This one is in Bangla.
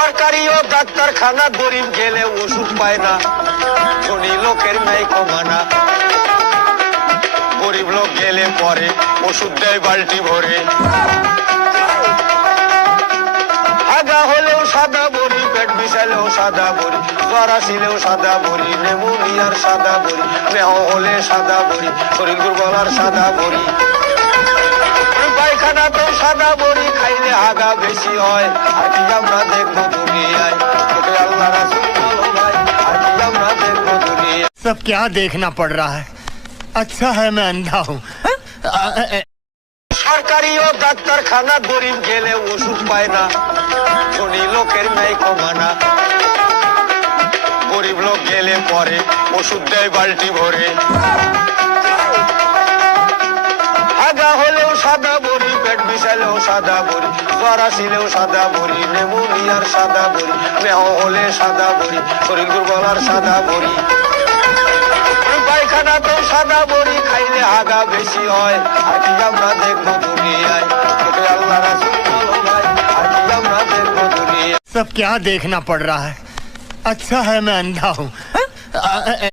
সরকারি ও ডাক্তারখানা গরিব গেলে ওষুধ পায় না, ধনী লোকের নাই কমানা। গরিব লোক গেলে পরে ওষুধ দেয় বালতি ভরে। আগা হলেও সাদা বড়ি, পেট বিছালেও সাদা বড়ি, জ্বর আসিলেও সাদা বড়ি, নেমোনিয়ার সাদা বড়ি, মেহ হলে সাদা বড়ি, শরীর দুর্বল আর সাদা বড়ি। পায়খানাতেও সাদা বড়ি, খাইলে আগা বেশি হয়। আর কি আমরা দেখবো দুনিয়ায়, আল্লাহ রাসূল বলো ভাই, আর কি আমরা দেখবো দুনিয়ায়। सब क्या देखना पड़ रहा है? अच्छा है मैं अंधा हूँ। সরকারি ও ডাক্তারখানা গরিব গেলে ওষুধ পায় না, ধনী লোকের নাই কমানা। গরিব লোক গেলে পরে ওষুধ দেয় বালতি ভরে। আগা হলেও সাদা বড়ি, পেট বিছালেও সাদা বড়ি, জ্বর আসিলেও সাদা বড়ি, নেমোনিয়ার সাদা বড়ি, মেহ হলে সাদা বড়ি, শরীর দুর্বল আর সাদা বড়ি। পায়খানাতেও সাদা বড়ি, খাইলে আগা বেশি হয়। আর কি আমরা দেখবো দুনিয়ায়, আল্লাহ রাসূল বলো ভাই, আর কি আমরা দেখবো দুনিয়ায়। सब क्या देखना पड़ रहा है? अच्छा है मैं अंधा हूँ।